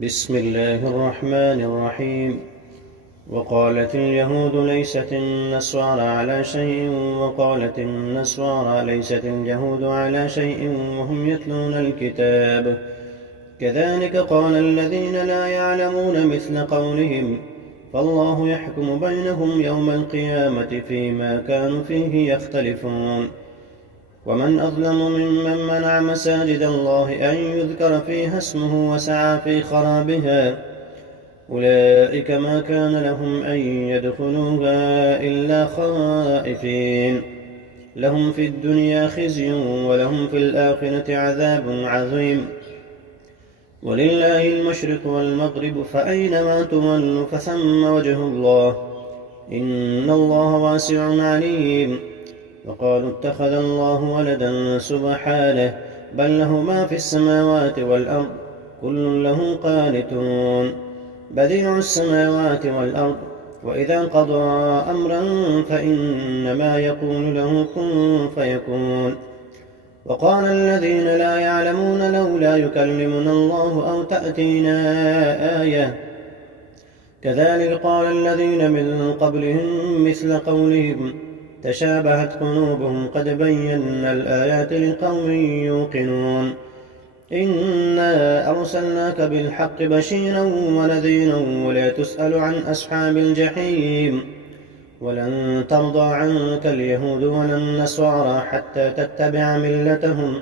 بسم الله الرحمن الرحيم. وقالت اليهود ليست النصارى على شيء وقالت النصارى ليست اليهود على شيء وهم يتلون الكتاب كذلك قال الذين لا يعلمون مثل قولهم فالله يحكم بينهم يوم القيامة فيما كانوا فيه يختلفون. ومن أظلم ممن منع مساجد الله أن يذكر فيها اسمه وسعى في خرابها أولئك ما كان لهم أن يدخلوها إلا خائفين لهم في الدنيا خزي ولهم في الآخرة عذاب عظيم. ولله المشرق والمغرب فأينما تولوا فثم وجه الله إن الله واسع عليم. وقالوا اتخذ الله ولدا سبحانه بل له ما في السماوات والأرض كل له قانتون بديع السماوات والأرض وإذا قضى أمرا فإنما يقول له كن فيكون. وقال الذين لا يعلمون لولا يكلمنا الله أو تأتينا آية كذلك قال الذين من قبلهم مثل قولهم تشابهت قلوبهم قد بينا الآيات لقوم يوقنون. إنا أرسلناك بالحق بشيرا ونذيرا ولا تسأل عن أصحاب الجحيم. ولن ترضى عنك اليهود ولا النصارى حتى تتبع ملتهم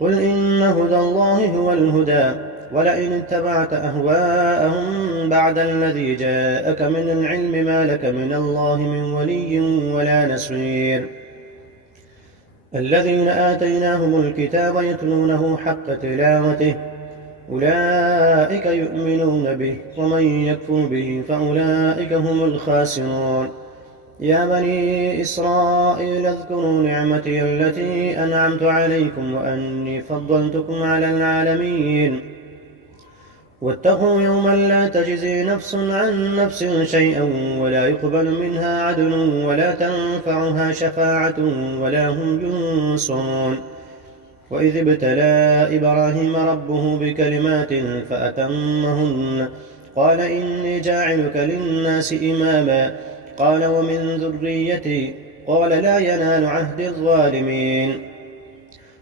قل إن هدى الله هو الهدى ولئن اتبعت أهواءهم بعد الذي جاءك من العلم ما لك من الله من ولي ولا نصير. الذين آتيناهم الكتاب يتلونه حق تلاوته أولئك يؤمنون به ومن يكفر به فأولئك هم الخاسرون. يا بني إسرائيل اذكروا نعمتي التي أنعمت عليكم وأني فضلتكم على العالمين واتقوا يوما لا تجزي نفس عن نفس شيئا ولا يقبل منها عدل ولا تنفعها شفاعة ولا هم ينصرون. وإذ ابتلى إبراهيم ربه بكلمات فأتمهن قال إني جاعلك للناس إماما قال ومن ذريتي قال لا ينال عهد الظالمين.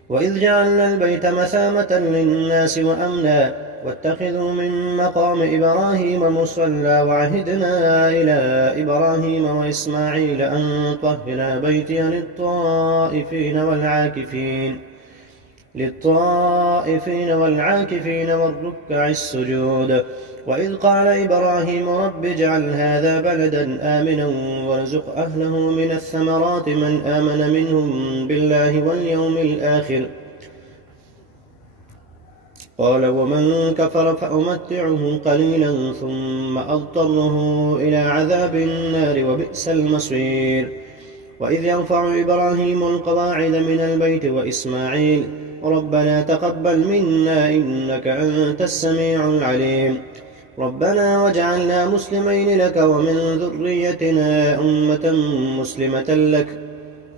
وإذ جعلنا البيت مثابة للناس وأمنا واتخذوا من مقام إبراهيم مصلى وعهدنا إلى إبراهيم وإسماعيل أن طهرا بيتي للطائفين والعاكفين والركع السجود. وإذ قال إبراهيم رب اجعل هذا بلدا آمنا وارزق أهله من الثمرات من آمن منهم بالله واليوم الآخر قال ومن كفر فأمتعه قليلا ثم أضطره إلى عذاب النار وبئس المصير. وإذ يرفع إبراهيم القواعد من البيت وإسماعيل ربنا تقبل منا إنك أنت السميع العليم ربنا واجعلنا مسلمين لك ومن ذريتنا أمة مسلمة لك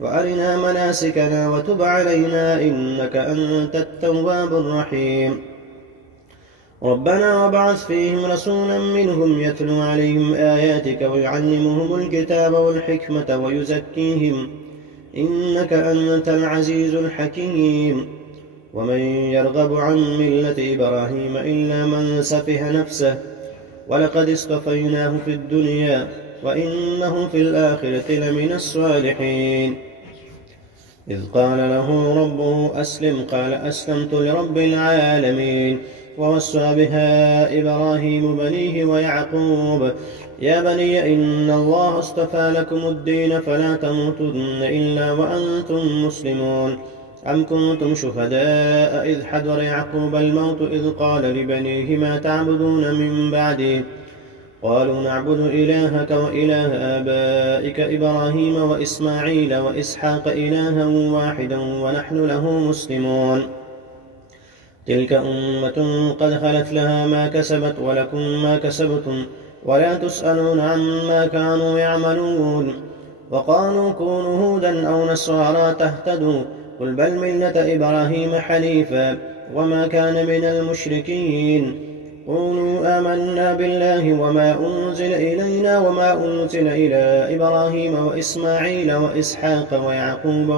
وأرنا مناسكنا وتب علينا إنك أنت التواب الرحيم. ربنا وابعث فيهم رسولا منهم يتلو عليهم آياتك ويعلمهم الكتاب والحكمة ويزكيهم إنك أنت العزيز الحكيم. ومن يرغب عن ملة إبراهيم إلا من سفه نفسه ولقد اصطفيناه في الدنيا وإنه في الآخرة لمن الصالحين. إذ قال له ربه أسلم قال أسلمت لرب العالمين. ووصى بها إبراهيم بنيه ويعقوب يا بني إن الله اصطفى لكم الدين فلا تموتن إلا وأنتم مسلمون. أم كنتم شهداء إذ حضر يعقوب الموت إذ قال لبنيه ما تعبدون من بعدي قالوا نعبد إلهك وإله آبائك إبراهيم وإسماعيل وإسحاق إلها واحدا ونحن له مسلمون. تلك أمة قد خلت لها ما كسبت ولكم ما كسبتم ولا تسألون عما كانوا يعملون. وقالوا كونوا هودا أو نصارى تهتدوا قل بل ملة إبراهيم حنيفا وما كان من المشركين آمنا بالله وما أنزل إلينا وما أنزل إلى إبراهيم وإسماعيل وإسحاق ويعقوب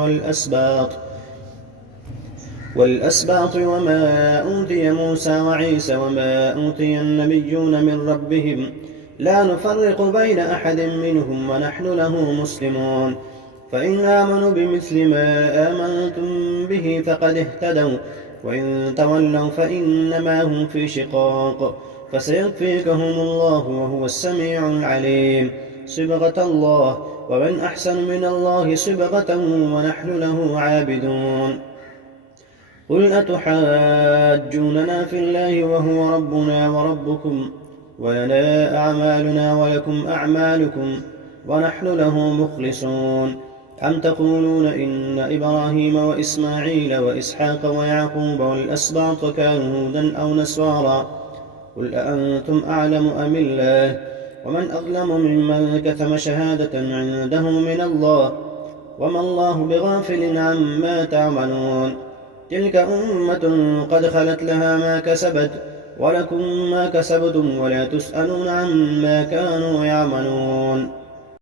والأسباط وما أوتي موسى وعيسى وما أوتي النبيون من ربهم لا نفرق بين أحد منهم ونحن له مسلمون فإن آمنوا بمثل ما آمنتم به فقد اهتدوا وإن تولوا فإنما هم في شقاق فسيكفيكهم الله وهو السميع العليم صبغة الله ومن أحسن من الله صبغة ونحن له عابدون قل أتحاجوننا في الله وهو ربنا وربكم ولنا أعمالنا ولكم أعمالكم ونحن له مخلصون أم تقولون إن إبراهيم وإسماعيل وإسحاق ويعقوب والأسباط كانوا هودا أو نصارى قل أأنتم أعلم أم الله ومن أظلم ممن كتم شهادة عنده من الله وما الله بغافل عما تعملون تلك أمة قد خلت لها ما كسبت ولكم ما كسبتم ولا تسألون عما كانوا يعملون